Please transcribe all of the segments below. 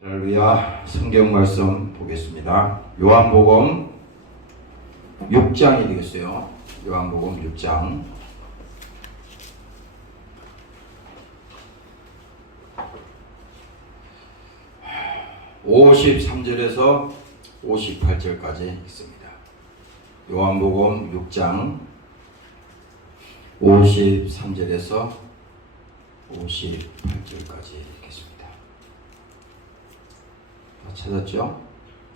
할렐루야. 성경 말씀 보겠습니다. 요한복음 6장이 되겠어요. 요한복음 6장 53절에서 58절까지 있습니다. 요한복음 6장 53절에서 58절까지 읽겠습니다. 찾았죠?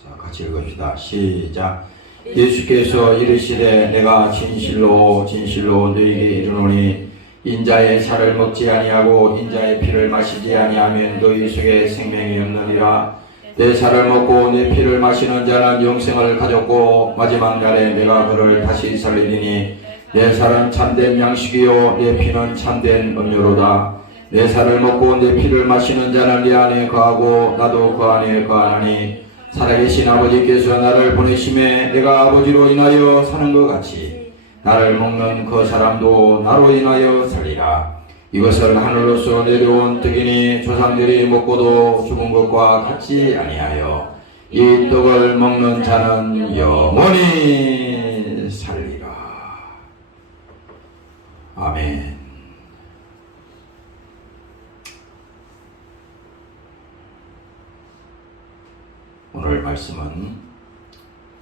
자, 같이 읽읍시다. 시작. 예수께서 이르시되 내가 진실로 진실로 너희에게 이르노니 인자의 살을 먹지 아니하고 인자의 피를 마시지 아니하면 너희 속에 생명이 없느니라. 내 살을 먹고 내 피를 마시는 자는 영생을 가졌고 마지막 날에 내가 그를 다시 살리리니 내 살은 참된 양식이요 내 피는 참된 음료로다. 내 살을 먹고 내 피를 마시는 자는 내 안에 거하고 나도 그 안에 거하나니 살아계신 아버지께서 나를 보내심에 내가 아버지로 인하여 사는 것 같이 나를 먹는 그 사람도 나로 인하여 살리라. 이것을 하늘로서 내려온 떡이니 조상들이 먹고도 죽은 것과 같지 아니하여 이 떡을 먹는 자는 영원히 살리라. 아멘. 오늘 말씀은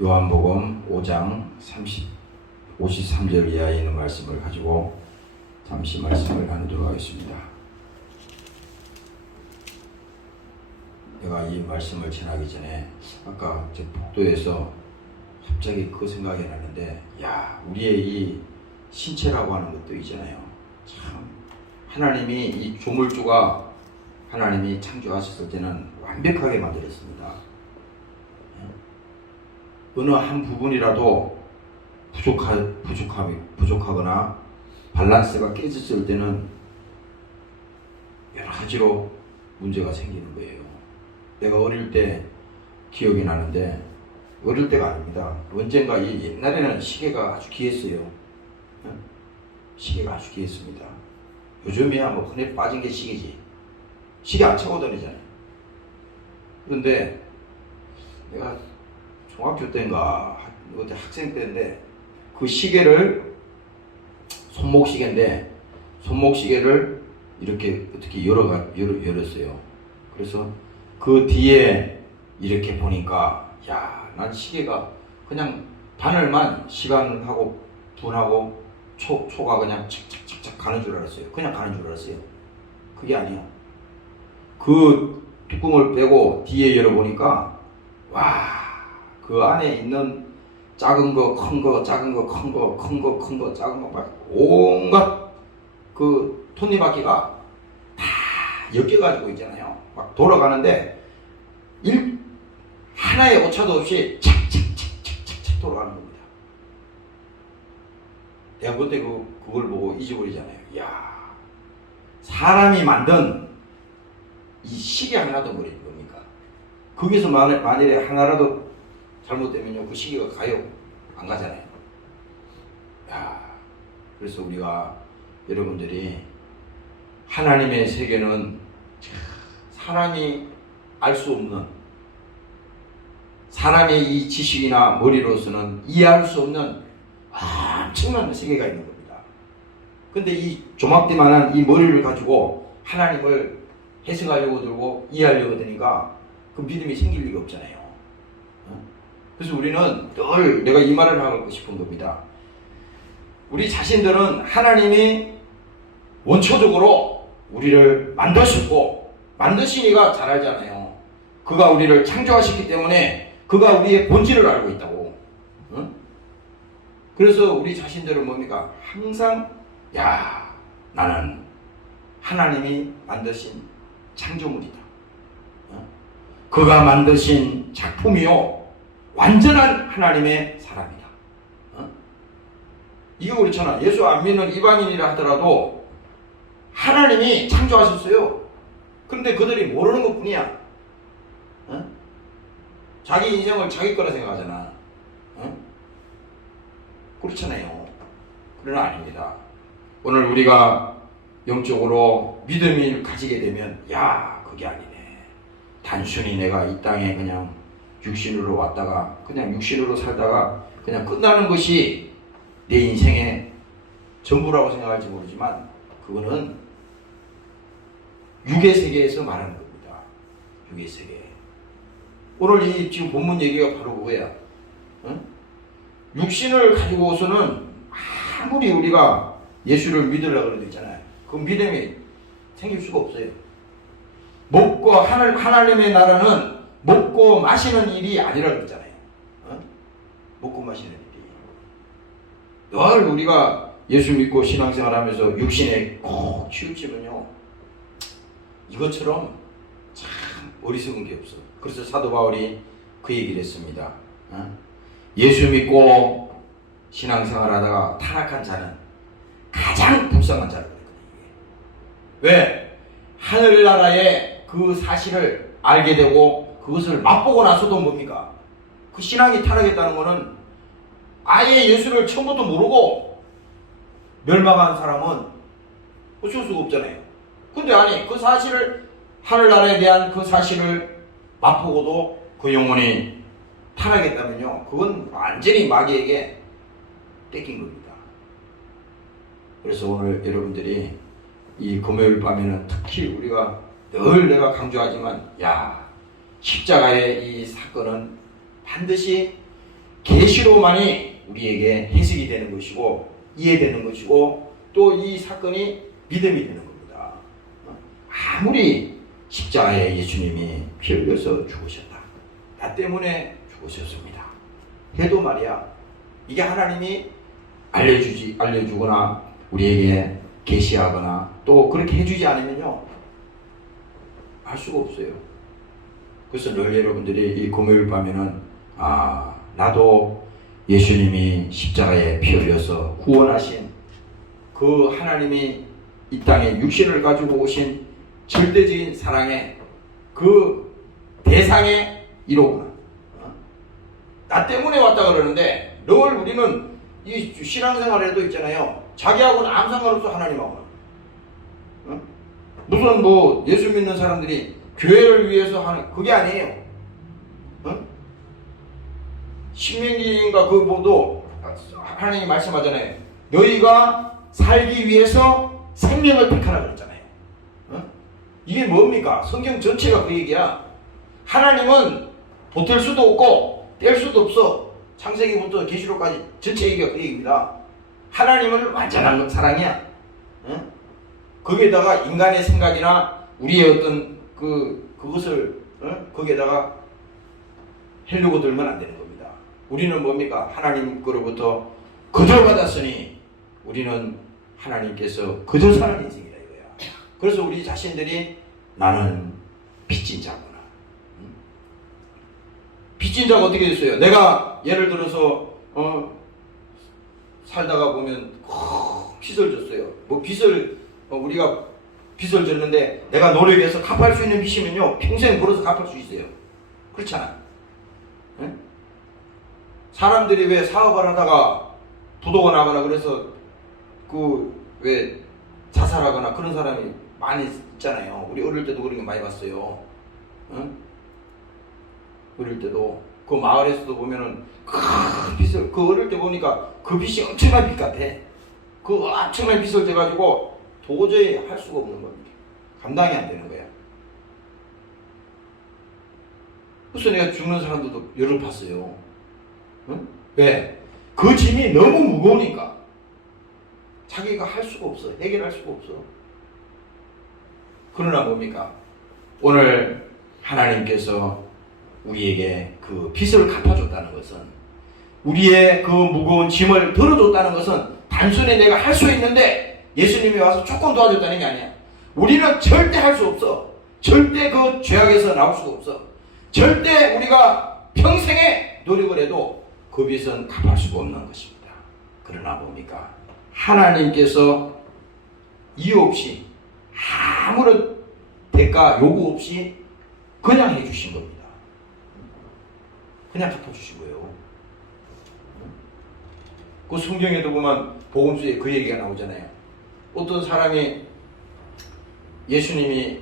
요한복음 5장 53절 이하에 있는 말씀을 가지고 잠시 말씀을 나누도록 하겠습니다. 내가 이 말씀을 전하기 전에 아까 저 복도에서 갑자기 그 생각이 나는데, 야, 우리의 이 신체라고 하는 것도 있잖아요. 참 하나님이 이 조물주가 하나님이 창조하셨을 때는 완벽하게 만들었습니다. 어느 한 부분이라도 부족하거나 밸런스가 깨졌을 때는 여러 가지로 문제가 생기는 거예요. 내가 어릴 때 기억이 나는데, 어릴 때가 아닙니다. 언젠가 옛날에는 시계가 아주 귀했어요. 시계가 아주 귀했습니다. 요즘이야 뭐 흔히 빠진 게 시계지. 시계 안 차고 다니잖아요. 그런데 내가 중학교 때인가 어때 학생 때인데 그 시계를 손목시계인데 손목시계를 이렇게 어떻게 열었어요. 그래서 그 뒤에 이렇게 보니까, 야, 난 시계가 그냥 바늘만 시간하고 분하고 초가 그냥 착착착착 가는 줄 알았어요. 그냥 가는 줄 알았어요. 그게 아니야. 그 뚜껑을 빼고 뒤에 열어보니까, 와, 그 안에 있는 작은 거, 큰 거, 작은 거, 큰 거, 큰 거, 큰 거, 작은 거, 막 온갖 그 톱니바퀴가 다 엮여가지고 있잖아요. 막 돌아가는데 하나의 오차도 없이 착착착착착 돌아가는 겁니다. 내가 그때 그걸 보고 잊어버리잖아요. 이야, 사람이 만든 이 시계 하나도 버리는 겁니까? 거기서 만일에 하나라도 잘못되면요, 그 시기가 가요? 안 가잖아요. 야, 그래서 우리가 여러분들이 하나님의 세계는 사람이 알 수 없는, 사람의 이 지식이나 머리로서는 이해할 수 없는 엄청난 세계가 있는 겁니다. 근데 이 조막대만한 이 머리를 가지고 하나님을 해석하려고 들고 이해하려고 드니까 그 믿음이 생길 리가 없잖아요. 그래서 우리는 늘 내가 이 말을 하고 싶은 겁니다. 우리 자신들은 하나님이 원초적으로 우리를 만드셨고, 만드시니가 잘 알잖아요. 그가 우리를 창조하셨기 때문에 그가 우리의 본질을 알고 있다고. 응? 그래서 우리 자신들은 뭡니까? 항상, 야, 나는 하나님이 만드신 창조물이다. 응? 그가 만드신 작품이요, 완전한 하나님의 사람이다. 이거 그렇잖아. 예수 안 믿는 이방인이라 하더라도 하나님이 창조하셨어요. 그런데 그들이 모르는 것 뿐이야. 자기 인생을 자기 거라 생각하잖아. 그렇잖아요. 그러나 아닙니다. 오늘 우리가 영적으로 믿음을 가지게 되면, 야, 그게 아니네. 단순히 내가 이 땅에 그냥 육신으로 왔다가 그냥 육신으로 살다가 그냥 끝나는 것이 내 인생의 전부라고 생각할지 모르지만 그거는 육의 세계에서 말하는 겁니다. 육의 세계. 오늘 이 지금 본문 얘기가 바로 그거야. 응? 육신을 가지고서는 아무리 우리가 예수를 믿으려고 그래도 있잖아요. 그 믿음이 생길 수가 없어요. 먹고 하나님의 나라는 먹고 마시는 일이 아니라고 그랬잖아요. 어? 먹고 마시는 일이. 늘 우리가 예수 믿고 신앙생활하면서 육신에 꼭 치우치면요. 이것처럼 참 어리석은 게 없어. 그래서 사도 바울이 그 얘기를 했습니다. 어? 예수 믿고 신앙생활하다가 타락한 자는 가장 불쌍한 자라고 그랬거든요. 왜? 하늘나라의 그 사실을 알게 되고 그것을 맛보고 나서도 뭡니까? 그 신앙이 타락했다는 것은 아예 예수를 처음부터 모르고 멸망한 사람은 어쩔 수가 없잖아요. 근데 아니 그 사실을 하늘나라에 대한 그 사실을 맛보고도 그 영혼이 타락했다면요. 그건 완전히 마귀에게 뺏긴 겁니다. 그래서 오늘 여러분들이 이 금요일 밤에는 특히 우리가 늘 내가 강조하지만 십자가의 이 사건은 반드시 계시로만이 우리에게 해석이 되는 것이고 이해되는 것이고 또 이 사건이 믿음이 되는 겁니다. 아무리 십자가에 예수님이 피 흘려서 죽으셨다. 나 때문에 죽으셨습니다. 해도 말이야. 이게 하나님이 알려주거나 우리에게 계시하거나 또 그렇게 해주지 않으면요. 알 수가 없어요. 그래서 늘 여러분들이 이 금요일 밤에는 나도 예수님이 십자가에 피 흘려서 구원하신 그 하나님이 이 땅에 육신을 가지고 오신 절대적인 사랑의 그 대상의 1호구나. 나 때문에 왔다 그러는데 늘 우리는 이 신앙생활에도 있잖아요. 자기하고는 아무 상관없어 하나님하고는. 무슨 뭐 예수 믿는 사람들이 교회를 위해서 하는 그게 아니에요. 신명기인가 그 뭐도 하나님이 말씀하잖아요. 너희가 살기 위해서 생명을 택하라 그랬잖아요. 이게 뭡니까? 성경 전체가 그 얘기야. 하나님은 보탤 수도 없고 뗄 수도 없어. 창세기부터 계시록까지 전체 얘기가 그 얘기입니다. 하나님은 완전한 사랑이야. 거기에다가 인간의 생각이나 우리의 어떤 그것을 거기에다가 하려고 들면 안 되는 겁니다. 우리는 뭡니까? 하나님 거로부터 거저 받았으니 우리는 하나님께서 거저 사는 인생이다 이거야. 그래서 우리 자신들이 나는 빚진 자구나. 빚진 자가 어떻게 됐어요? 내가 예를 들어서 살다가 보면 빚을 졌어요. 뭐 빚을 우리가 빚을 졌는데 내가 노력해서 갚을 수 있는 빚이면요 평생 벌어서 갚을 수 있어요. 그렇잖아. 응? 사람들이 왜 사업을 하다가 부도가 나거나 그래서 왜 자살하거나 그런 사람이 많이 있잖아요. 우리 어릴 때도 그런 거 많이 봤어요. 응? 어릴 때도 그 마을에서도 보면은 큰 빚을 어릴 때 보니까 그 빚이 엄청난 빚 같아. 그 엄청난 빚을 져가지고 도저히 할 수가 없는 겁니다. 감당이 안 되는 거야. 그래서 내가 죽는 사람들도 여러 봤어요. 응? 왜? 그 짐이 너무 무거우니까 자기가 할 수가 없어. 해결할 수가 없어. 그러나 뭡니까? 오늘 하나님께서 우리에게 그 빚을 갚아줬다는 것은 우리의 그 무거운 짐을 덜어줬다는 것은 단순히 내가 할 수 있는데 예수님이 와서 조금 도와줬다는 게 아니야. 우리는 절대 할 수 없어. 절대 그 죄악에서 나올 수가 없어. 절대 우리가 평생에 노력을 해도 그 빚은 갚을 수가 없는 것입니다. 그러나 뭡니까? 하나님께서 이유 없이 아무런 대가 요구 없이 그냥 해주신 겁니다. 그냥 갚아주신 거예요. 그 성경에도 보면 복음서에 그 얘기가 나오잖아요. 어떤 사람이 예수님이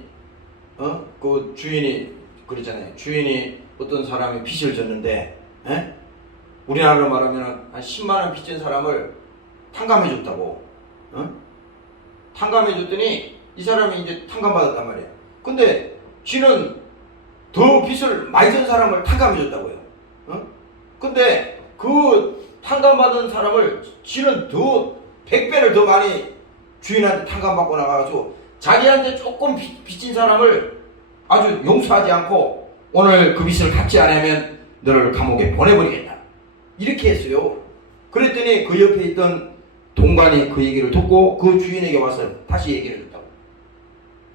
그 주인이 그러잖아요. 주인이 어떤 사람이 빚을 졌는데, 에? 우리나라로 말하면 한 10만 원 빚진 사람을 탕감해 줬다고. 탕감해 줬더니 이 사람이 이제 탕감받았단 말이에요. 근데 쥐는 더 빚을 많이 진 사람을 탕감해 줬다고요. 근데 그 탕감받은 사람을 쥐는 더 100배를 더 많이 주인한테 탕감받고 나가가지고 자기한테 조금 빚진 사람을 아주 용서하지 않고 오늘 그 빚을 갚지 않으면 너를 감옥에 보내버리겠다. 이렇게 했어요. 그랬더니 그 옆에 있던 동관이 그 얘기를 듣고 그 주인에게 와서 다시 얘기를 했다고.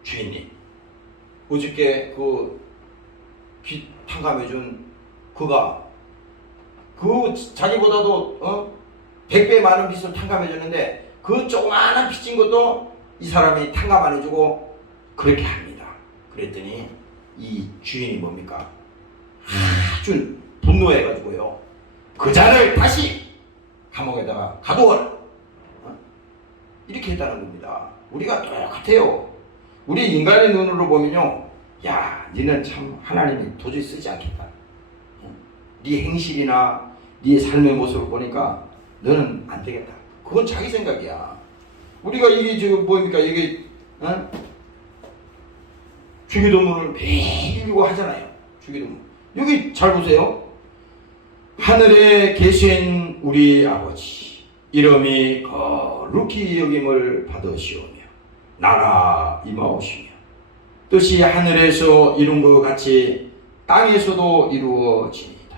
주인님, 어저께 그 빚 탕감해준 그가 그 자기보다도 100배 많은 빚을 탕감해줬는데 그 조그마한 빚진 것도 이 사람이 탕감 안 해주고 그렇게 합니다. 그랬더니 이 주인이 뭡니까? 아주 분노해가지고요. 그 자를 다시 감옥에다가 가둬라. 이렇게 했다는 겁니다. 우리가 똑같아요. 우리 인간의 눈으로 보면요. 야, 너는 참 하나님이 도저히 쓰지 않겠다. 네 행실이나 네 삶의 모습을 보니까 너는 안 되겠다. 그건 자기 생각이야. 우리가 이게 지금 뭡니까? 이게 주기도문을 매일 읽고 하잖아요. 주기도문. 여기 잘 보세요. 하늘에 계신 우리 아버지 이름이 거룩히 여김을 받으시오며 나라 임하오시며 뜻이 하늘에서 이룬 것 같이 땅에서도 이루어지니이다.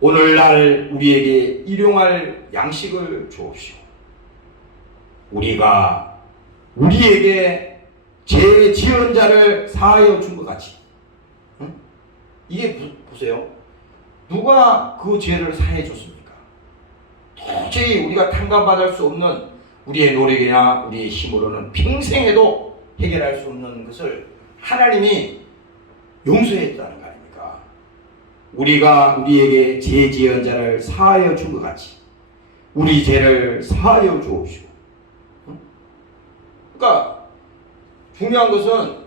오늘날 우리에게 일용할 양식을 주옵시오. 우리가 우리에게 죄 지은 자를 사하여 준 것 같이. 이게 보세요. 누가 그 죄를 사해 줬습니까? 도저히 우리가 탕감받을 수 없는 우리의 노력이나 우리의 힘으로는 평생에도 해결할 수 없는 것을 하나님이 용서했다는 거 아닙니까? 우리가 우리에게 죄 지은 자를 사하여 준 것 같이 우리 죄를 사하여 주옵시오. 그러니까 중요한 것은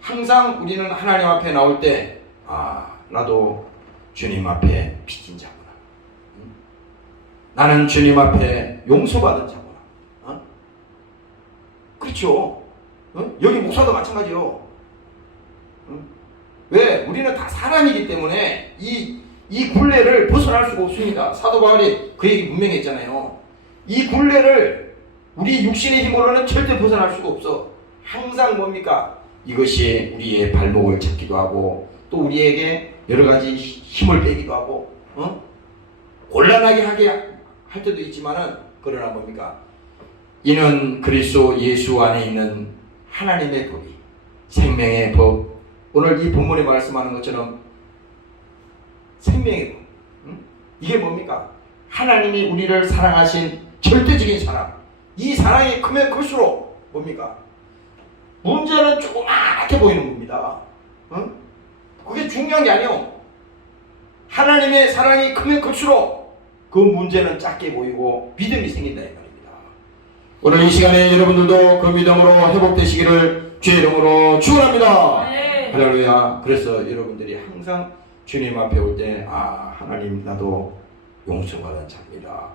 항상 우리는 하나님 앞에 나올 때 나도 주님 앞에 빚진 자구나. 나는 주님 앞에 용서받은 자구나. 그렇죠. 여기 목사도 마찬가지요. 왜? 우리는 다 사람이기 때문에 이 굴레를 벗어날 수가 없습니다. 사도 바울이 그 얘기 분명히 했잖아요. 이 굴레를 우리 육신의 힘으로는 절대 벗어날 수가 없어. 항상 뭡니까? 이것이 우리의 발목을 잡기도 하고 또 우리에게 여러 가지 힘을 빼기도 하고 곤란하게 하게 할 때도 있지만은 그러나 뭡니까? 이는 그리스도 예수 안에 있는 하나님의 법이 생명의 법. 오늘 이 본문에 말씀하는 것처럼 생명의 법. 이게 뭡니까? 하나님이 우리를 사랑하신 절대적인 사랑. 이 사랑이 크면 클수록 뭡니까? 문제는 조그맣게 보이는 겁니다. 그게 중요한 게 아니요. 하나님의 사랑이 크면 클수록 그 문제는 작게 보이고 믿음이 생긴다 이 말입니다. 오늘 이 시간에 여러분들도 그 믿음으로 회복되시기를 주의 이름으로 축원합니다. 네. 할렐루야. 그래서 여러분들이 항상 주님 앞에 올 때 하나님 나도 용서받은 자입니다.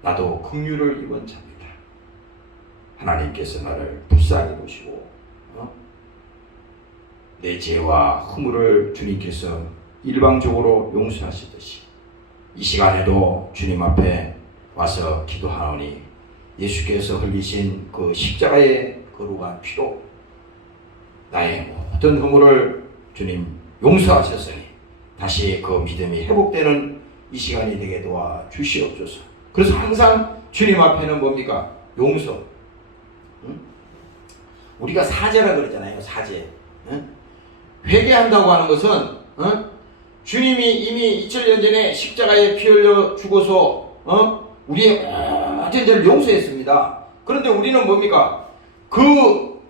나도 긍휼을 입은 자입니다. 하나님께서 나를 불쌍히 보시고 내 죄와 허물을 주님께서 일방적으로 용서하시듯이 이 시간에도 주님 앞에 와서 기도하오니 예수께서 흘리신 그 십자가의 거룩한 피로 나의 모든 허물을 주님 용서하셨으니 다시 그 믿음이 회복되는 이 시간이 되게 도와 주시옵소서. 그래서 항상 주님 앞에는 뭡니까? 용서. 우리가 사죄라 그러잖아요. 사죄. 회개한다고 하는 것은 주님이 이미 2000년 전에 십자가에 피 흘려 죽어서 우리의 모든 죄를 용서했습니다. 그런데 우리는 뭡니까? 그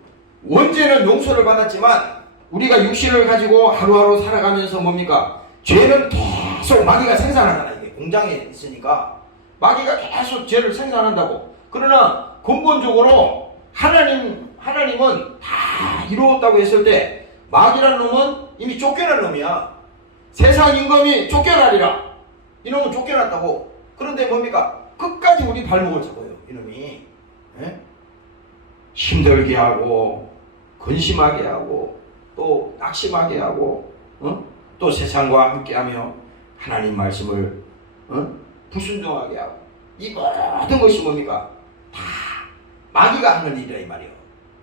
원죄는 용서를 받았지만 우리가 육신을 가지고 하루하루 살아가면서 뭡니까? 죄는 계속 마귀가 생산하잖아요. 이게 공장에 있으니까 마귀가 계속 죄를 생산한다고. 그러나 근본적으로 하나님은 다 이루었다고 했을 때 마귀라는 놈은 이미 쫓겨난 놈이야. 세상 임금이 쫓겨나리라. 이놈은 쫓겨났다고. 그런데 뭡니까? 끝까지 우리 발목을 잡아요. 이놈이. 예? 힘들게 하고 근심하게 하고 또 낙심하게 하고 또 세상과 함께하며 하나님 말씀을 불순종하게 하고 이 모든 것이 뭡니까? 다 마귀가 하는 일이라 이 말이에요.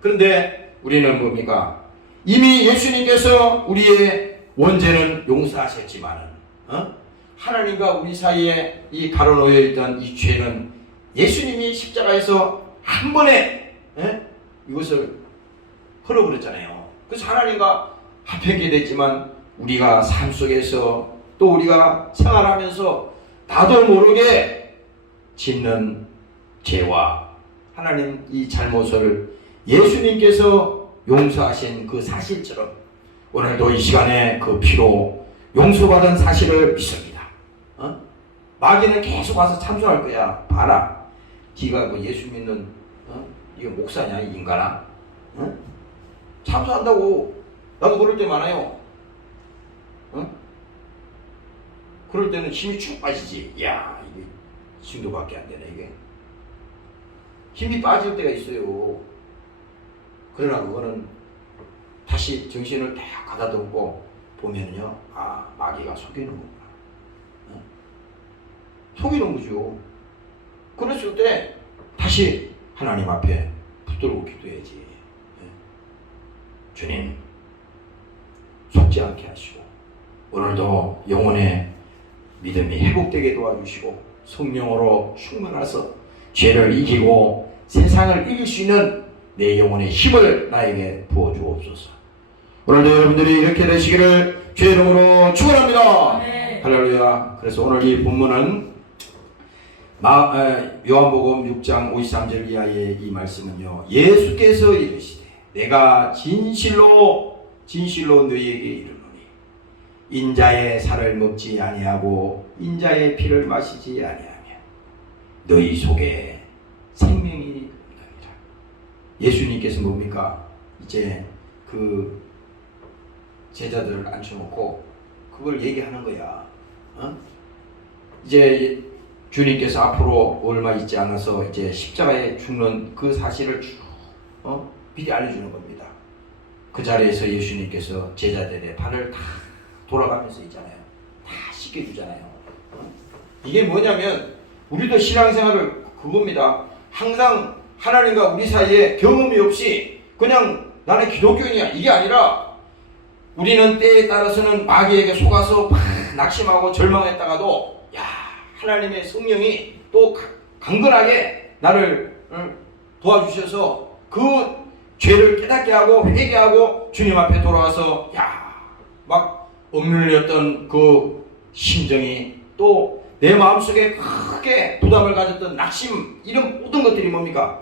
그런데 우리는 뭡니까? 이미 예수님께서 우리의 원죄는 용서하셨지만은 하나님과 우리 사이에 이 가로놓여 있던 이 죄는 예수님이 십자가에서 한 번에 이것을 흘러버렸잖아요. 그래서 하나님과 합하게 됐지만 우리가 삶 속에서 또 우리가 생활하면서 나도 모르게 짓는 죄와 하나님 이 잘못을 예수님께서 용서하신 그 사실처럼 오늘도 이 시간에 그 피로 용서받은 사실을 믿습니다. 마귀는 계속 와서 참소할 거야. 봐라. 네가 뭐 예수 믿는 이거 목사냐 이 인간아? 참소한다고. 나도 그럴 때 많아요. 그럴 때는 힘이 축 빠지지. 야 이게 진도밖에 안 되네 이게. 힘이 빠질 때가 있어요. 그러나 그거는 다시 정신을 딱 가다듬고 보면요, 아 마귀가 속이는 거구나. 속이는 거죠. 그랬을 때 다시 하나님 앞에 붙들고 기도해야지. 주님 속지 않게 하시고 오늘도 영혼의 믿음이 회복되게 도와주시고 성령으로 충만해서 죄를 이기고 세상을 이길 수 있는 내 영혼의 힘을 나에게 부어주옵소서. 오늘도 여러분들이 이렇게 되시기를 주의 이름으로 축원합니다. 네. 할렐루야. 그래서 오늘 이 본문은 요한복음 6장 53절 이하의 이 말씀은요, 예수께서 이르시되 내가 진실로 너희에게 이르노니 인자의 살을 먹지 아니하고 인자의 피를 마시지 아니하면 너희 속에 생명이 없느니라. 예수님께서 뭡니까? 이제 그 제자들을 앉혀놓고 그걸 얘기하는 거야. 이제 주님께서 앞으로 얼마 있지 않아서 이제 십자가에 죽는 그 사실을 쭉 미리 알려주는 겁니다. 그 자리에서 예수님께서 제자들의 발을 다 돌아가면서 있잖아요. 다 씻겨주잖아요. 이게 뭐냐면 우리도 신앙생활을 그겁니다. 항상 하나님과 우리 사이에 경험이 없이 그냥 나는 기독교인이야 이게 아니라 우리는 때에 따라서는 마귀에게 속아서 낙심하고 절망했다가도 야 하나님의 성령이 또 강건하게 나를 도와주셔서 그 죄를 깨닫게 하고 회개하고 주님 앞에 돌아와서 막 억눌렸던 그 심정이 또 내 마음속에 크게 부담을 가졌던 낙심 이런 모든 것들이 뭡니까?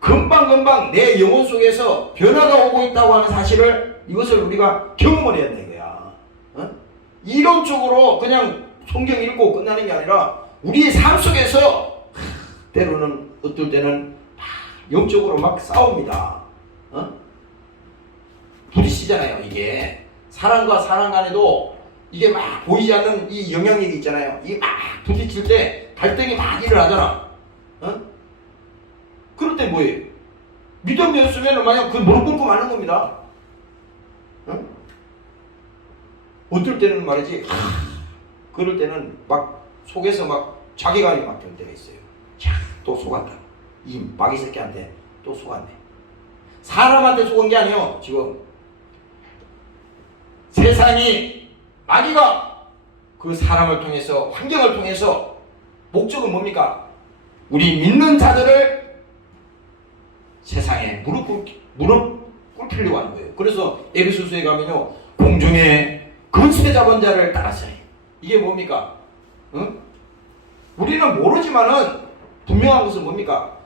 금방금방 내 영혼 속에서 변화가 오고 있다고 하는 사실을 이것을 우리가 경험을 해야 되는 거야. 이론적으로 그냥 성경 읽고 끝나는 게 아니라 우리의 삶 속에서 때로는 어떨 때는 영적으로 막 싸웁니다. 부딪히잖아요. 이게 사람과 사람 간에도 이게 막 보이지 않는 이 영향력이 있잖아요. 이게 막 부딪힐 때 갈등이 막 일어나잖아. 그럴 때 뭐예요? 믿음이 없으면 만약 그 무릎 꿇고 마는 겁니다. 어떨 때는 말이지 그럴 때는 막 속에서 막 자괴감이 막 들 때가 있어요. 또 속았다. 이 마귀 새끼한테 또 속았네. 사람한테 속은 게 아니에요. 지금 세상이 마귀가 그 사람을 통해서 환경을 통해서 목적은 뭡니까? 우리 믿는 자들을 세상에 무릎 꿇히려고 하는 거예요. 그래서 에베소서에 가면요 공중에 근세 잡은 자를 따라서요. 이게 뭡니까? 우리는 모르지만은 분명한 것은 뭡니까?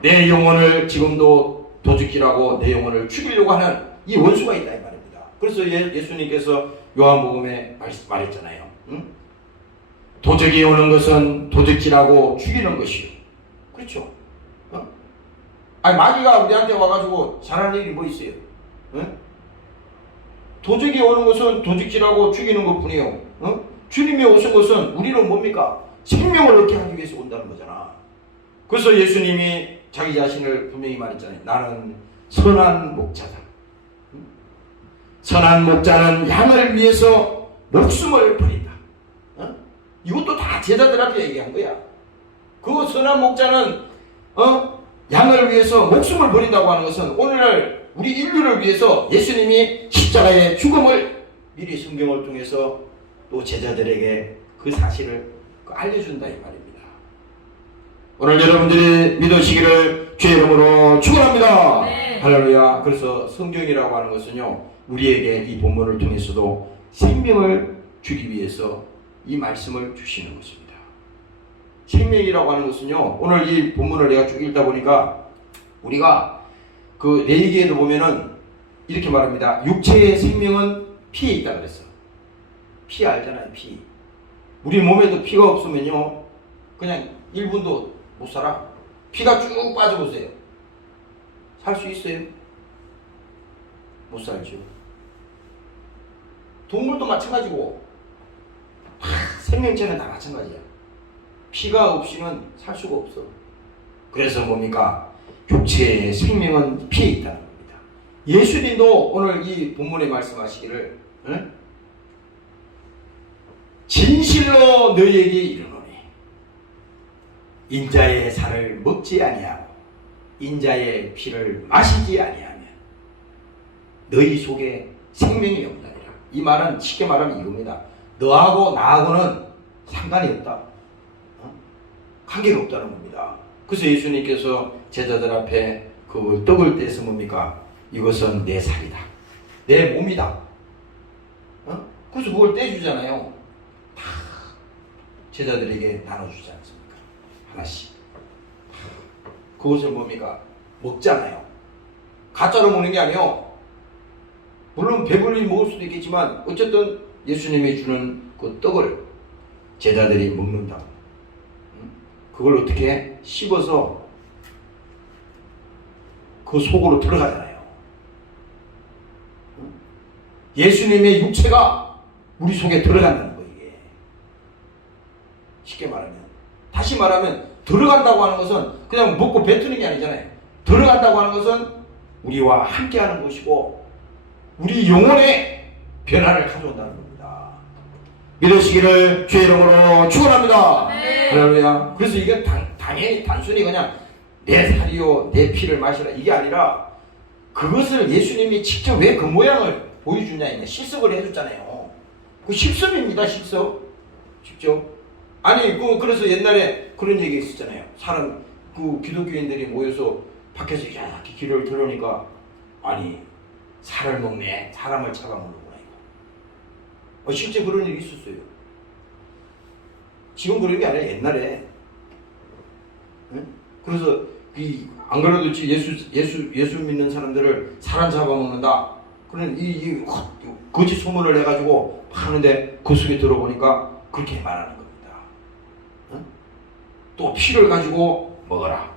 내 영혼을 지금도 도둑질하고 내 영혼을 죽이려고 하는 이 원수가 있다 이 말입니다. 그래서 예수님께서 요한복음에 말했잖아요. 도적이 오는 것은 도둑질하고 죽이는 것이요. 그렇죠? 아니 마귀가 우리한테 와가지고 잘하는 일이 뭐 있어요? 도적이 오는 것은 도적질하고 죽이는 것뿐이요. 주님이 오신 것은 우리는 뭡니까? 생명을 얻게 하기 위해서 온다는 거잖아. 그래서 예수님이 자기 자신을 분명히 말했잖아요. 나는 선한 목자다. 선한 목자는 양을 위해서 목숨을 버린다. 이것도 다 제자들 앞에 얘기한 거야. 그 선한 목자는 양을 위해서 목숨을 버린다고 하는 것은 오늘날 우리 인류를 위해서 예수님이 십자가의 죽음을 미리 성경을 통해서 또 제자들에게 그 사실을 알려준다 이 말입니다. 오늘 여러분들이 믿으시기를 주의 이름으로 축원합니다. 네. 할렐루야. 그래서 성경이라고 하는 것은요, 우리에게 이 본문을 통해서도 생명을 주기 위해서 이 말씀을 주시는 것입니다. 생명이라고 하는 것은요, 오늘 이 본문을 내가 쭉 읽다 보니까 우리가 그 레위기에도 보면은 이렇게 말합니다. 육체의 생명은 피에 있다 그랬어. 피 알잖아요, 피. 우리 몸에도 피가 없으면요, 그냥 1분도 못 살아. 피가 쭉 빠져보세요. 살 수 있어요? 못 살죠. 동물도 마찬가지고, 생명체는 다 마찬가지야. 피가 없이는 살 수가 없어. 그래서 뭡니까? 육체의 생명은 피에 있다는 겁니다. 예수님도 오늘 이 본문에 말씀하시기를, 진실로 너희에게 이르노니 인자의 살을 먹지 아니하고 인자의 피를 마시지 아니하면 너희 속에 생명이 없느니라. 이 말은 쉽게 말하면 이겁니다. 너하고 나하고는 상관이 없다. 관계가 없다는 겁니다. 그래서 예수님께서 제자들 앞에 그 떡을 떼서 뭡니까? 이것은 내 살이다. 내 몸이다. 그래서 그걸 떼주잖아요. 다 제자들에게 나눠주지 않습니까? 하나씩. 그것을 뭡니까? 먹잖아요. 가짜로 먹는 게 아니에요. 물론 배불리 먹을 수도 있겠지만 어쨌든 예수님이 주는 그 떡을 제자들이 먹는다. 그걸 어떻게 씹어서 그 속으로 들어가잖아요. 예수님의 육체가 우리 속에 들어간다는 거예요. 이게 쉽게 말하면, 다시 말하면 들어간다고 하는 것은 그냥 먹고 뱉는 게 아니잖아요. 들어간다고 하는 것은 우리와 함께하는 것이고 우리 영혼의 변화를 가져온다는 겁니다. 믿으시기를 주의 이름으로 축원합니다. 네. 할렐루야. 그래서 이게 당연히 단순히 그냥 내 살이요 내 피를 마시라 이게 아니라 그것을 예수님이 직접 왜 그 모양을 보여주냐, 실습을 해줬잖아요. 그 실습입니다. 실습. 직접. 아니 그래서 옛날에 그런 얘기 있었잖아요. 사람 그 기독교인들이 모여서 밖에서 이렇게 기도를 들으니까 아니 살을 먹네, 사람을 잡아먹는구나 이거. 실제 그런 일이 있었어요. 지금 그런 게 아니라 옛날에. 그래서 안 그래도 예수 믿는 사람들을 사람 잡아먹는다. 그런 이 거짓 소문을 해가지고 하는데 그 속에 들어보니까 그렇게 말하는 겁니다. 또 피를 가지고 먹어라.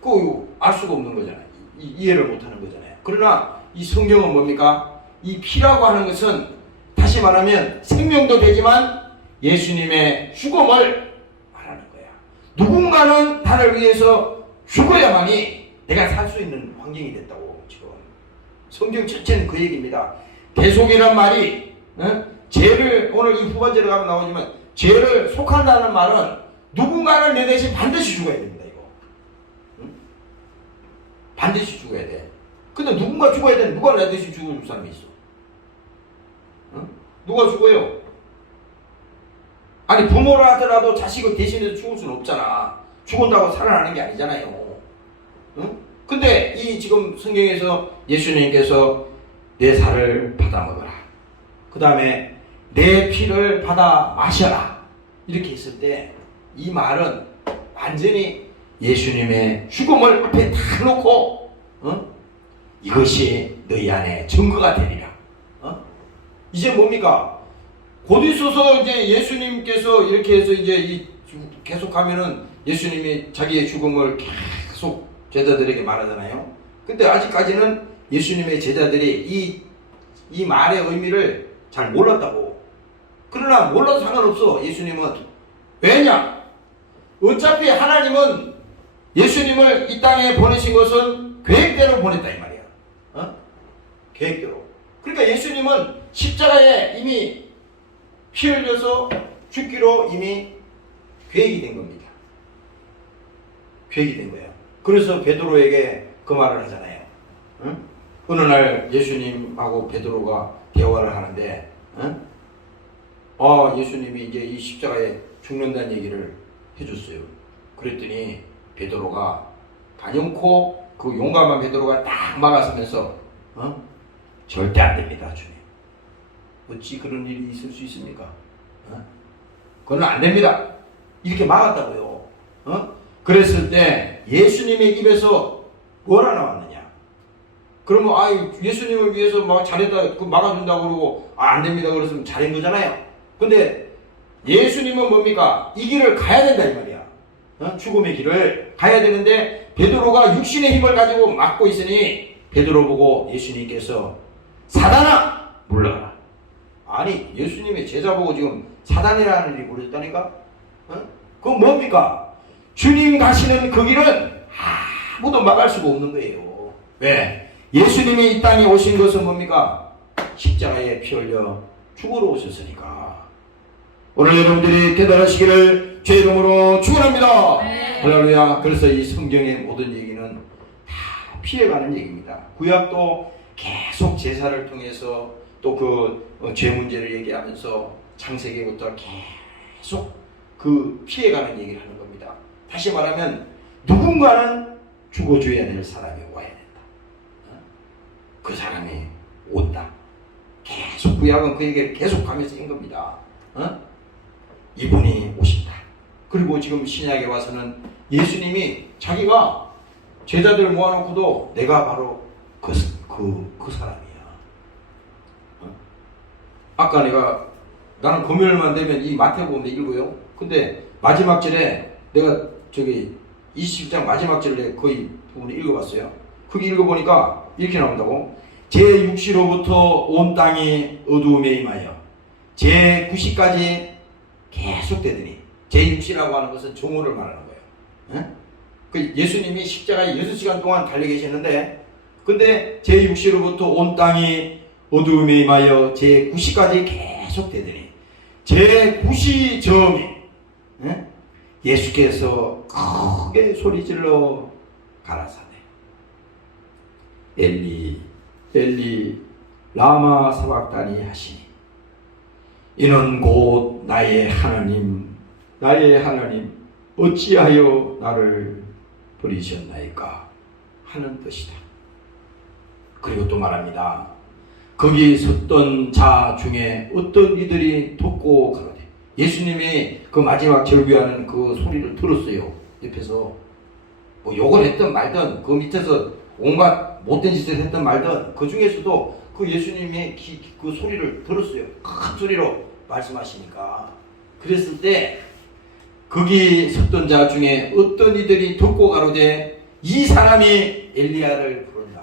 그거 알 수가 없는 거잖아요. 이해를 못하는 거잖아요. 그러나 이 성경은 뭡니까? 이 피라고 하는 것은 다시 말하면 생명도 되지만 예수님의 죽음을 말하는 거야. 누군가는 나를 위해서 죽어야만이 내가 살 수 있는 환경이 됐다고 지금 성경 전체는 그 얘기입니다. 대속이란 말이 죄를 오늘 이 후반절에 가면 나오지만 죄를 속한다는 말은 누군가는 내 대신 반드시 죽어야 됩니다. 이거 반드시 죽어야 돼. 근데 누군가 죽어야 돼. 누가 내 대신 죽을 사람이 있어? 누가 죽어요? 아니 부모라 하더라도 자식을 대신해서 죽을 수는 없잖아. 죽은다고 살아나는 게 아니잖아요. 근데 이 지금 성경에서 예수님께서 내 살을 받아 먹어라. 그 다음에 내 피를 받아 마셔라. 이렇게 했을 때 이 말은 완전히 예수님의 죽음을 앞에 다 놓고 이것이 너희 안에 증거가 되리라. 이제 뭡니까? 곧 있어서 이제 예수님께서 이렇게 해서 이제 계속하면은 예수님이 자기의 죽음을 계속 제자들에게 말하잖아요. 근데 아직까지는 예수님의 제자들이 이 말의 의미를 잘 몰랐다고. 그러나 몰라도 상관없어. 예수님은. 왜냐? 어차피 하나님은 예수님을 이 땅에 보내신 것은 계획대로 보냈다 이 말이야. 계획대로. 그러니까 예수님은 십자가에 이미 피 흘려서 죽기로 이미 계획이 된 겁니다. 계획이 된 거예요. 그래서 베드로에게 그 말을 하잖아요. 어느 날 예수님하고 베드로가 대화를 하는데 예수님이 이제 이 십자가에 죽는다는 얘기를 해줬어요. 그랬더니 베드로가 단연코 그 용감한 베드로가 딱 막아서면서 절대 안 됩니다, 주님. 어찌 그런 일이 있을 수 있습니까? 그건 안 됩니다. 이렇게 막았다고요. 그랬을 때 예수님의 입에서 뭐라 나왔느냐? 그러면 예수님을 위해서 막 잘했다, 막아준다고 그러고 안 됩니다 그랬으면 잘한 거잖아요. 근데 예수님은 뭡니까? 이 길을 가야 된다 이 말이야. 죽음의 길을 가야 되는데 베드로가 육신의 힘을 가지고 막고 있으니 베드로 보고 예수님께서 사단아 물러가라. 아니 예수님의 제자 보고 지금 사단이라는 일이 부르셨다니까? 그건 뭡니까? 주님 가시는 그 길은 아무도 막을 수가 없는 거예요. 왜? 예수님이 이 땅에 오신 것은 뭡니까? 십자가에 피 흘려 죽으러 오셨으니까. 오늘 여러분들이 깨달으시기를 주의 이름으로 축원합니다. 할렐루야. 그래서 이 성경의 모든 얘기는 다 피해가는 얘기입니다. 구약도 계속 제사를 통해서 또 그 죄 문제를 얘기하면서 창세기부터 계속 그 피해가는 얘기를 하는 겁니다. 다시 말하면 누군가는 죽어줘야 될 사람이 와야 된다. 그 사람이 온다. 계속 구약은 그 얘기를 계속 가면서 한 겁니다. 이분이 오신다. 그리고 지금 신약에 와서는 예수님이 자기가 제자들 모아놓고도 내가 바로 그 사람이야. 아까 나는 금요일만 되면 이 마태복음 읽어요. 근데 마지막 절에 내가 20장 마지막 절에 거의 부분을 읽어봤어요. 거기 읽어보니까 이렇게 나온다고. 제6시로부터 온 땅이 어두움에 임하여 제9시까지 계속되더니, 제6시라고 하는 것은 종호를 말하는 거예요. 그 예수님이 십자가에 6시간 동안 달려 계셨는데, 근데 제6시로부터 온 땅이 어두움에 임하여 제9시까지 계속되더니 제9시 즈음에 예수께서 크게 소리질러 가라사대 엘리 엘리 라마 사박다니 하시니 이는 곧 나의 하나님 어찌하여 나를 버리셨나이까 하는 뜻이다. 그리고 또 말합니다. 거기 섰던 자 중에 어떤 이들이 돕고 가로되. 예수님이 그 마지막 절규하는 그 소리를 들었어요. 옆에서 뭐 욕을 했든 말든 그 밑에서 온갖 못된 짓을 했든 말든 그 중에서도 그 예수님의 그 소리를 들었어요. 큰 소리로 말씀하시니까. 그랬을 때 거기 섰던 자 중에 어떤 이들이 돕고 가로되 이 사람이 엘리야를 부른다.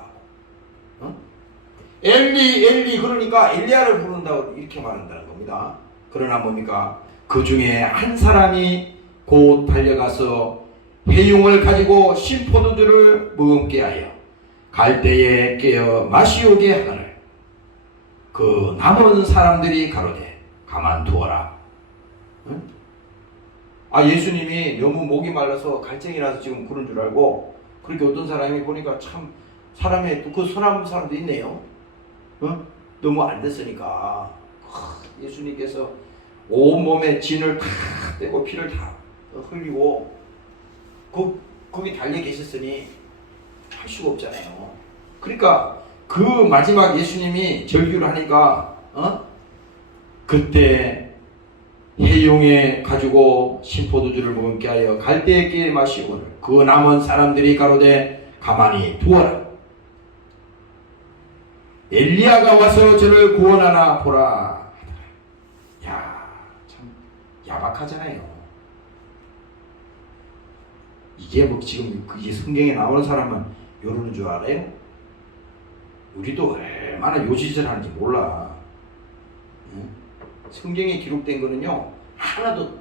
엘리 그러니까 엘리야를 부른다고 이렇게 말한다는 겁니다. 그러나 뭡니까? 그 중에 한 사람이 곧 달려가서 회용을 가지고 신포도주를 머금게 하여 갈대에 깨어 마시오게 하거늘 그 남은 사람들이 가로되 가만두어라. 예수님이 너무 목이 말라서 갈증이라서 지금 그런 줄 알고, 그렇게 어떤 사람이 보니까 참 사람의 그 선한 사람도 있네요. 너무 안 됐으니까 예수님께서 온몸에 진을 다 빼고 피를 다 흘리고 거기 달려 계셨으니 할 수가 없잖아요. 그러니까 그 마지막 예수님이 절규를 하니까 그때 해용에 가지고 신포도주를 머금게 하여 갈대에 깨 마시고 그 남은 사람들이 가로되 가만히 두어라. 엘리야가 와서 저를 구원하나 보라. 야, 참 야박하잖아요. 이게 뭐 지금 이 성경에 나오는 사람은 요러는 줄 알아요? 우리도 얼마나 요짓을 하는지 몰라. 성경에 기록된 거는요 하나도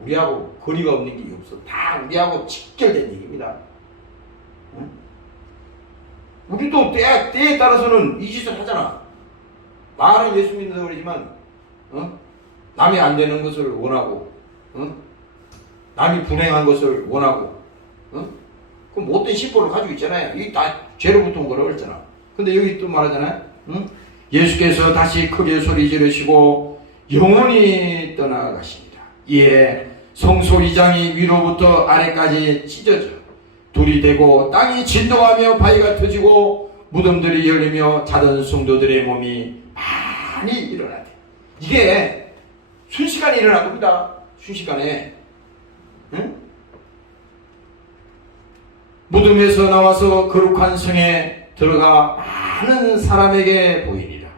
우리하고 거리가 없는 게 없어. 다 우리하고 직결된 얘기입니다. 우리도 때에 따라서는 이 짓을 하잖아. 말은 예수 믿는다고 그러지만 남이 안 되는 것을 원하고 남이 불행한 것을 원하고 그럼 못된 심보를 가지고 있잖아요. 이게 다 죄로부터 온 거라고 그랬잖아. 근데 여기 또 말하잖아요. 예수께서 다시 크게 소리 지르시고 영원히 떠나가십니다. 이에 성소리장이 위로부터 아래까지 찢어져 둘이 되고 땅이 진동하며 바위가 터지고 무덤들이 열리며 자던 성도들의 몸이 많이 일어나대. 이게 순식간에 일어난 겁니다. 순식간에. 무덤에서 나와서 거룩한 성에 들어가 많은 사람에게 보이니라.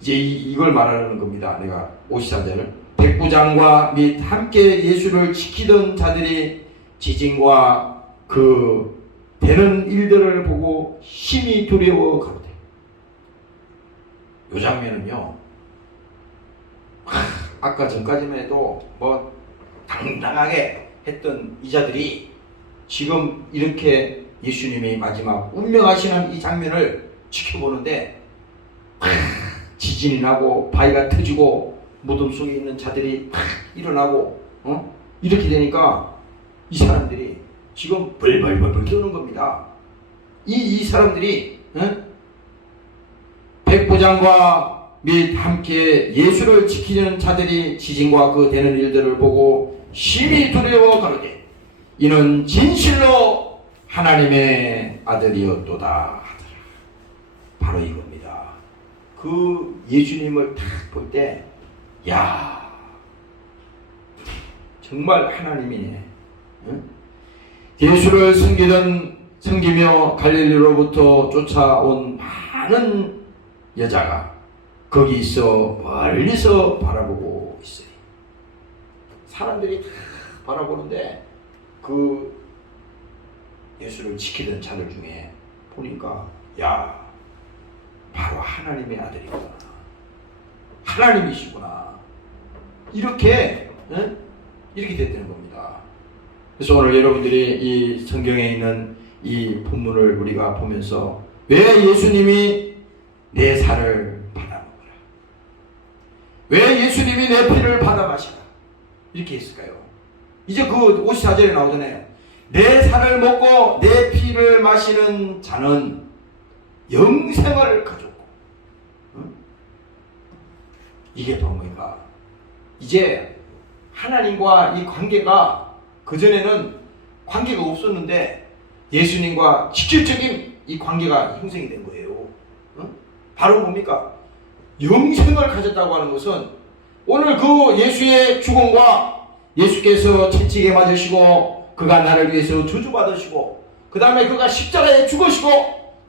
이제 이걸 말하는 겁니다. 내가 54절을 백부장과 및 함께 예수를 지키던 자들이 지진과 그 되는 일들을 보고 심히 두려워 가로되. 이 장면은요 아까 전까지만 해도 뭐 당당하게 했던 이 자들이 지금 이렇게 예수님이 마지막 운명하시는 이 장면을 지켜보는데 지진이 나고 바위가 터지고 무덤 속에 있는 자들이 일어나고 이렇게 되니까 이 사람들이 지금 벌벌벌 떠는 겁니다. 이 사람들이 백부장과 및 함께 예수를 지키는 자들이 지진과 그 되는 일들을 보고 심히 두려워 가로되 이는 진실로 하나님의 아들이었도다 하더라. 바로 이겁니다. 그 예수님을 딱 볼 때 야 정말 하나님이네. 예수를 섬기며 갈릴리로부터 쫓아온 많은 여자가 거기 있어 멀리서 바라보고 있으니 사람들이 다 바라보는데 그 예수를 지키던 자들 중에 보니까 야 바로 하나님의 아들이구나. 하나님이시구나. 이렇게 이렇게 됐다는 겁니다. 그래서 오늘 여러분들이 이 성경에 있는 이 본문을 우리가 보면서 왜 예수님이 내 살을 받아먹으라, 왜 예수님이 내 피를 받아 마시라 이렇게 했을까요? 이제 그 54절에 나오잖아요. 내 살을 먹고 내 피를 마시는 자는 영생을 가졌고 이게 뭡니까? 이제 하나님과 이 관계가 그전에는 관계가 없었는데 예수님과 직접적인 이 관계가 형성이 된 거예요. 바로 뭡니까? 영생을 가졌다고 하는 것은 오늘 그 예수의 죽음과 예수께서 채찍에 맞으시고 그가 나를 위해서 저주받으시고 그 다음에 그가 십자가에 죽으시고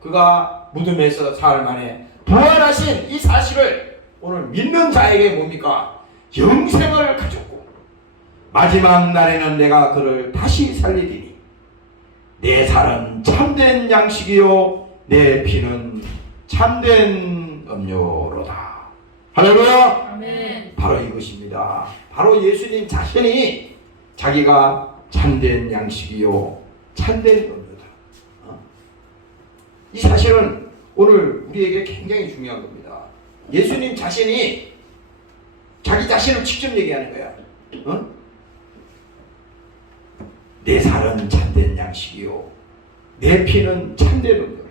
그가 무덤에서 사흘 만에 부활하신 이 사실을 오늘 믿는 자에게 뭡니까? 영생을 가졌고 마지막 날에는 내가 그를 다시 살리리니 내 살은 참된 양식이요 내 피는 참된 음료로다. 할렐루야. 아멘. 바로 이것입니다. 바로 예수님 자신이 자기가 참된 양식이요 참된 음료다. 이 사실은 오늘 우리에게 굉장히 중요한 겁니다. 예수님 자신이 자기 자신을 직접 얘기하는 거야. 내 살은 참된 양식이요 내 피는 참된 음료다.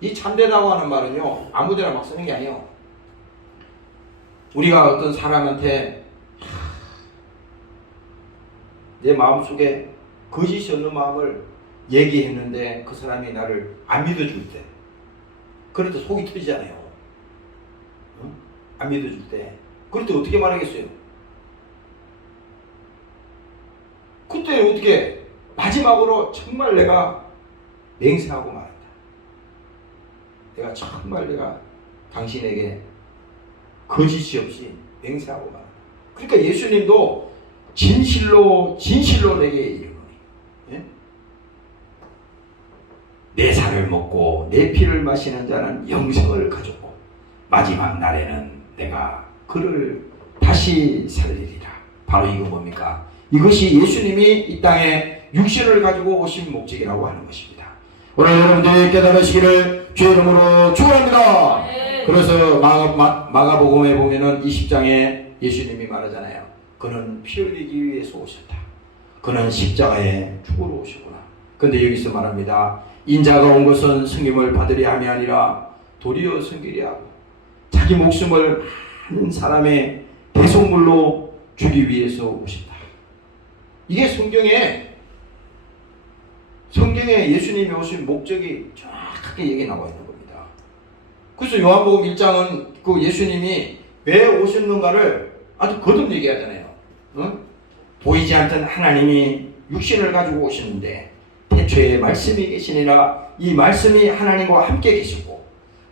이 참되다고 하는 말은요 아무데나 막 쓰는 게 아니에요. 우리가 어떤 사람한테 내 마음속에 거짓이 없는 마음을 얘기했는데 그 사람이 나를 안 믿어줄 때 그럴 때 속이 터지잖아요. 안 믿어줄 때 그럴 때 어떻게 말하겠어요? 그때 어떻게 마지막으로 정말 내가 맹세하고 말한다. 내가 정말 내가 당신에게 거짓이 없이 맹세하고 말한다. 그러니까 예수님도 진실로 진실로 내게 이르노니. 예? 내 살을 먹고 내 피를 마시는 자는 영생을 가졌고 마지막 날에는 내가 그를 다시 살리리라. 바로 이거 뭡니까? 이것이 예수님이 이 땅에 육신을 가지고 오신 목적이라고 하는 것입니다. 오늘 여러분들이 깨달으시기를 주의 이름으로 축원합니다. 그래서 마가복음에 보면은 20장에 예수님이 말하잖아요. 그는 피 흘리기 위해서 오셨다. 그는 십자가에 죽으러 오셨구나. 근데 여기서 말합니다. 인자가 온 것은 승김을 받으려 함이 아니라 도리어 섬기려 하고 자기 목숨을 많은 사람의 대속물로 주기 위해서 오신다. 이게 성경에 예수님이 오신 목적이 정확하게 얘기 나와 있는 겁니다. 그래서 요한복음 1장은 그 예수님이 왜 오셨는가를 아주 거듭 얘기하잖아요. 보이지 않던 하나님이 육신을 가지고 오셨는데 태초에 말씀이 계시니라. 이 말씀이 하나님과 함께 계시고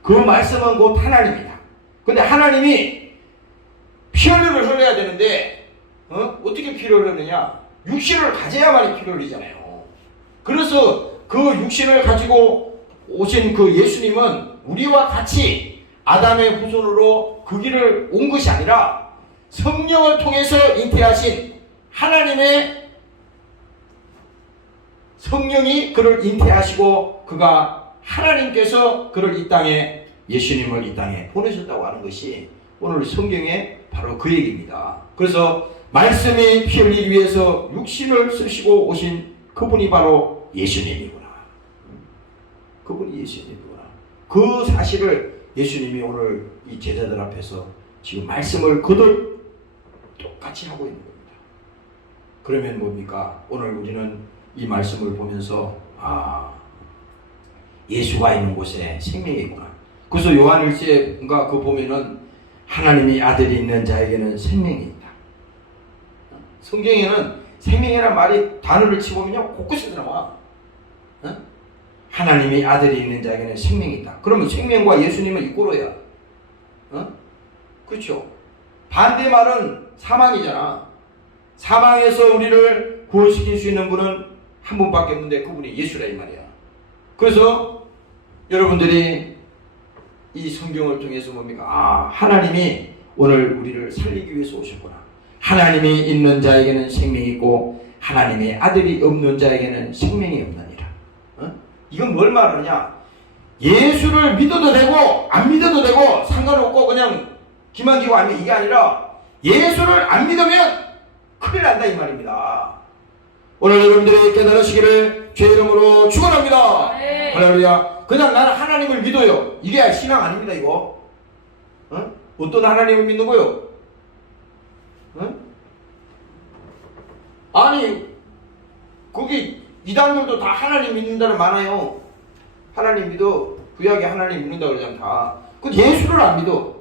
그 말씀은 곧 하나님이다. 근데 하나님이 피 흘려야 되는데 어떻게 피를 흘리느냐? 육신을 가져야만이 피를 흘리잖아요. 그래서 그 육신을 가지고 오신 그 예수님은 우리와 같이 아담의 후손으로 그 길을 온 것이 아니라 성령을 통해서 잉태하신 하나님의 성령이 그를 잉태하시고 그가 하나님께서 그를 이 땅에 예수님을 이 땅에 보내셨다고 하는 것이 오늘 성경에 바로 그 얘기입니다. 그래서 말씀이 피 흘리기 위해서 육신을 쓰시고 오신 그분이 바로 예수님이구나. 그분이 예수님이구나. 그 사실을 예수님이 오늘 이 제자들 앞에서 지금 말씀을 거듭 똑같이 하고 있는 겁니다. 그러면 뭡니까? 오늘 우리는 이 말씀을 보면서 예수가 있는 곳에 생명이 있구나. 그래서 요한 1세인가 그 보면은 하나님이 아들이 있는 자에게는 생명이 있다. 성경에는 생명이라는 말이 단어를 치보면요 곳곳에 나와. 하나님이 아들이 있는 자에게는 생명이 있다. 그러면 생명과 예수님은 이꼬로야. 그렇죠? 반대 말은 사망이잖아. 사망에서 우리를 구원시킬 수 있는 분은 한 분밖에 없는데 그분이 예수라 이 말이야. 그래서 여러분들이 이 성경을 통해서 뭡니까? 하나님이 오늘 우리를 살리기 위해서 오셨구나. 하나님이 있는 자에게는 생명이 있고 하나님의 아들이 없는 자에게는 생명이 없느니라. 이건 뭘 말하느냐? 예수를 믿어도 되고 안 믿어도 되고 상관없고 그냥 기만기고 아니면 이게 아니라 예수를 안 믿으면 큰일 난다 이 말입니다. 오늘 여러분들이 깨달으시기를 주의 이름으로 축원합니다. 할렐루야. 그냥 나는 하나님을 믿어요. 이게 신앙 아닙니다 이거. 어떤 하나님을 믿는 거요? 아니 거기 이단들도 다 하나님 믿는다는 많아요. 하나님 믿어. 구약에 하나님 믿는다 그러잖아 다. 그 예수를 안 믿어.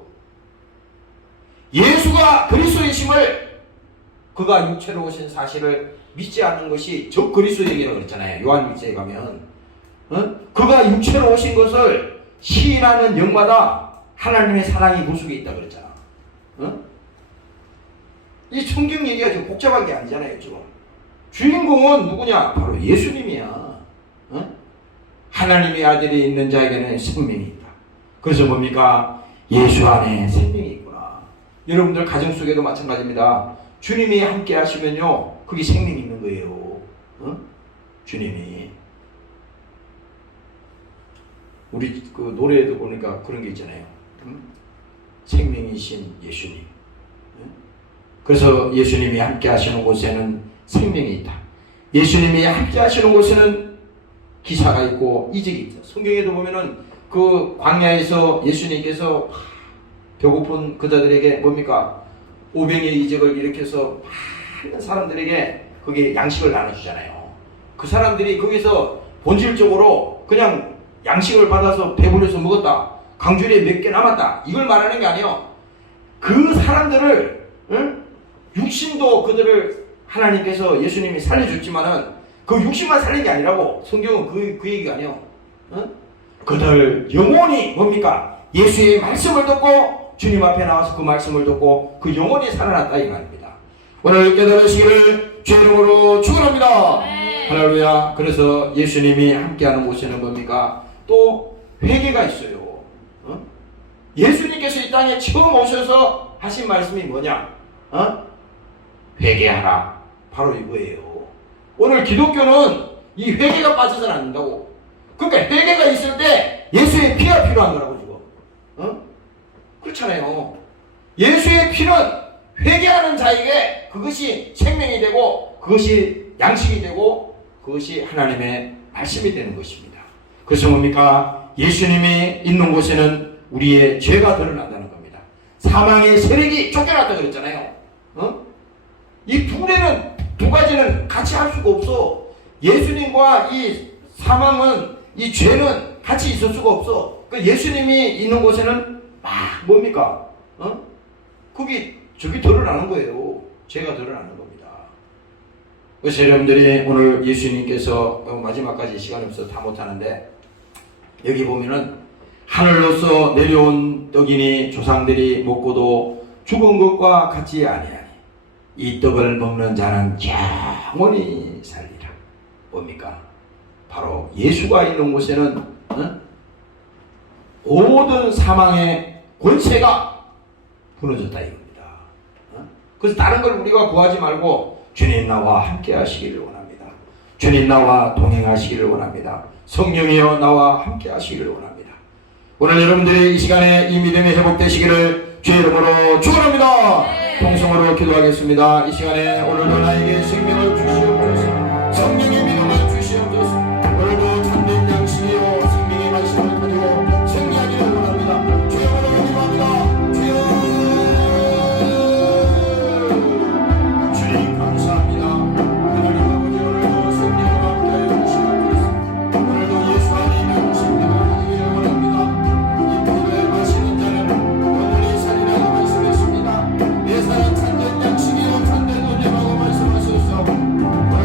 예수가 그리스도이심을 그가 육체로 오신 사실을 믿지 않는 것이 적 그리스도인이라고 그랬잖아요. 요한 1세에 가면 그가 육체로 오신 것을 시인하는 영마다 하나님의 사랑이 그 속에 있다 그랬잖아. 이 성경 얘기가 지금 복잡한 게 아니잖아요. 지금 주인공은 누구냐? 바로 예수님이야. 하나님의 아들이 있는 자에게는 생명이 있다. 그래서 뭡니까? 예수 안에 생명이 있구나. 여러분들 가정 속에도 마찬가지입니다. 주님이 함께 하시면요 그게 생명이 있는 거예요. 주님이 우리 그 노래에도 보니까 그런 게 있잖아요. 생명이신 예수님. 그래서 예수님이 함께 하시는 곳에는 생명이 있다. 예수님이 함께 하시는 곳에는 기사가 있고 이적이 있다. 성경에도 보면은 그 광야에서 예수님께서 배고픈 그자들에게 뭡니까? 오병이의 이적을 일으켜서 많은 사람들에게 거기에 양식을 나눠주잖아요. 그 사람들이 거기서 본질적으로 그냥 양식을 받아서 배부려서 먹었다. 강줄에 몇 개 남았다. 이걸 말하는 게 아니에요. 그 사람들을 육신도 그들을 하나님께서 예수님이 살려줬지만은 그 육신만 살린 게 아니라고. 성경은 그 얘기가 아니에요. 그들 영혼이 뭡니까? 예수의 말씀을 듣고 주님 앞에 나와서 그 말씀을 듣고 그 영혼이 살아났다 이 말입니다. 오늘 깨달으시기를 주의 이름으로 축원합니다. 할렐루야. 그래서 예수님이 함께하는 곳에는 뭡니까? 또 회개가 있어요. 예수님께서 이 땅에 처음 오셔서 하신 말씀이 뭐냐? 회개하라. 바로 이거예요. 오늘 기독교는 이 회개가 빠져서는 안 된다고. 그러니까 회개가 있을 때 예수의 피가 필요한 거라고 지금. 그렇잖아요. 예수의 피는 회개하는 자에게 그것이 생명이 되고 그것이 양식이 되고 그것이 하나님의 말씀이 되는 것입니다. 그래서 뭡니까? 예수님이 있는 곳에는 우리의 죄가 드러난다는 겁니다. 사망의 세력이 쫓겨났다 그랬잖아요. 이 두 가지는 같이 할 수가 없어. 예수님과 이 사망은, 이 죄는 같이 있을 수가 없어. 그 예수님이 있는 곳에는 막 뭡니까? 저기 드러나는 거예요. 죄가 드러나는 겁니다. 그래서 여러분들이 오늘 예수님께서 마지막까지 시간이 없어서 다 못하는데 여기 보면은 하늘로서 내려온 떡이니 조상들이 먹고도 죽은 것과 같지 아니하니 이 떡을 먹는 자는 영원히 살리라. 뭡니까? 바로 예수가 있는 곳에는 모든 사망의 권세가 무너졌다 이겁니다. 그래서 다른 걸 우리가 구하지 말고 주님 나와 함께 하시기를 원합니다. 주님 나와 동행하시기를 원합니다. 성령이여 나와 함께 하시기를 원합니다. 오늘 여러분들이 이 시간에 이 믿음이 회복되시기를 주의 이름으로 축원합니다. 통성으로 기도하겠습니다. 이 시간에 오늘도 나에게 생명을 주시옵소서. 성령의 믿음을 주시옵소서. 오늘도 참된 양식이요 생명의 말씀을 가지고 승리하기를 원합니다. 주의 이름으로 기도합니다. 주님 감사합니다. 하나님 아버지 오늘도 성령과 함께하여 주시옵소서. 오늘도 예수 안에 생명을 가지기를 원합니다. 이 피를 마시는 자는 영원히 살리라고 말씀했습니다. 내 사랑 참된 양식이요 참된 은혜라고 말씀하셨소.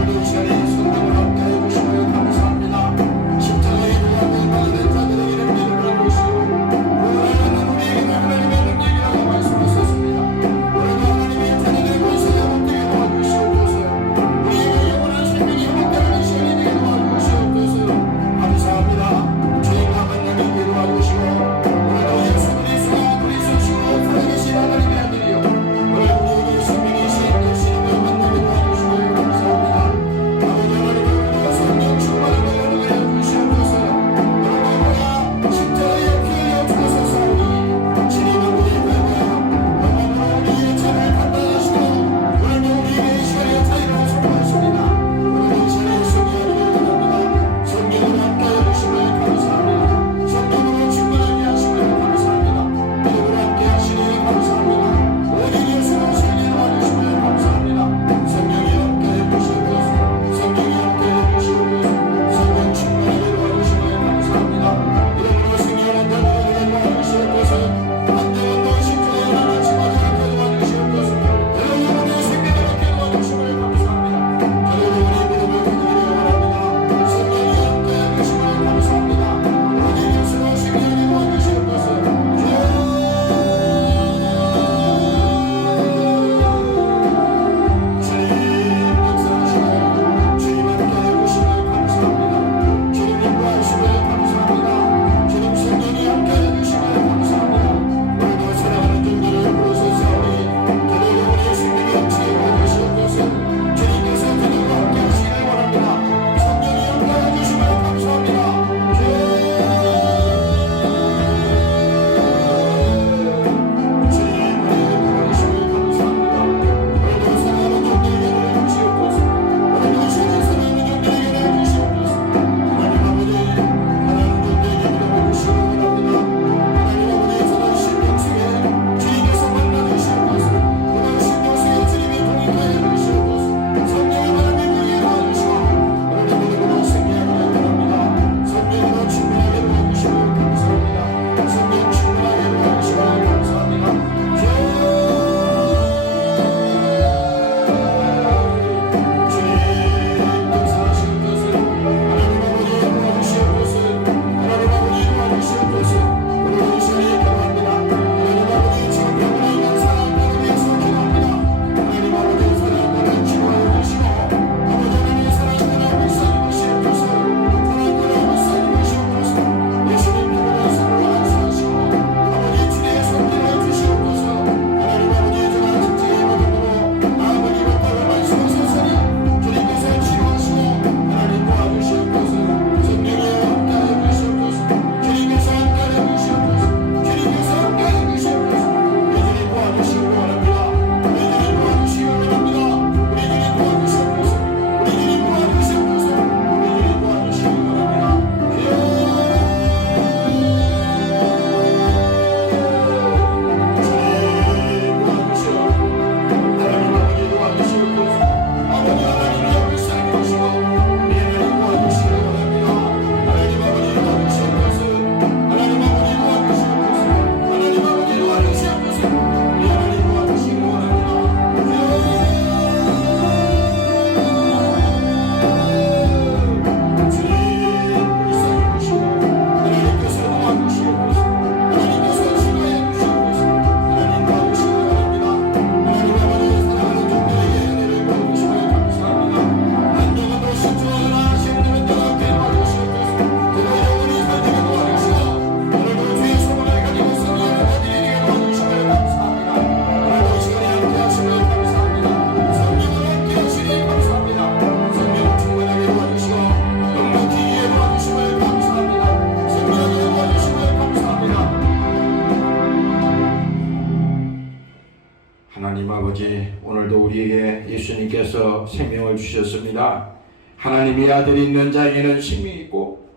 아버지, 오늘도 우리에게 예수님께서 생명을 주셨습니다. 하나님의 아들이 있는 자에게는 생명이 있고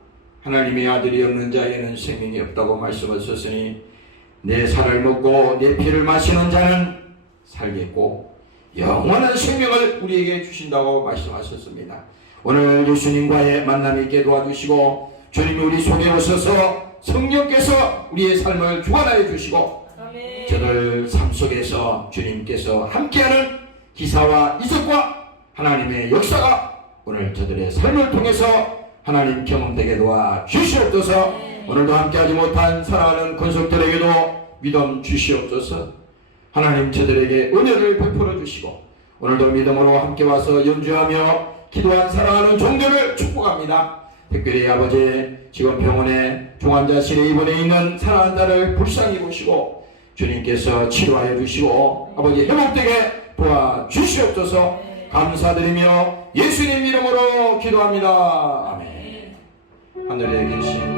하나님의 아들이 없는 자에게는 생명이 없다고 말씀하셨으니 내 살을 먹고 내 피를 마시는 자는 살겠고 영원한 생명을 우리에게 주신다고 말씀하셨습니다. 오늘 예수님과의 만남이 있게 도와주시고 주님이 우리 속에 오셔서 성령께서 우리의 삶을 주관하여 주시고 저들 삶 속에서 주님께서 함께하는 기사와 이적과 하나님의 역사가 오늘 저들의 삶을 통해서 하나님 경험되게 도와 주시옵소서. 오늘도 함께하지 못한 사랑하는 권속들에게도 믿음 주시옵소서. 하나님 저들에게 은혜를 베풀어 주시고 오늘도 믿음으로 함께 와서 연주하며 기도한 사랑하는 종들을 축복합니다. 특별히 아버지 지금 병원에 중환자실에 입원해 있는 사랑하는 딸을 불쌍히 보시고 주님께서 치료하여 주시고 아버지 회복되게 도와주시옵소서. 감사드리며 예수님 이름으로 기도합니다. 아멘. 하늘에 계신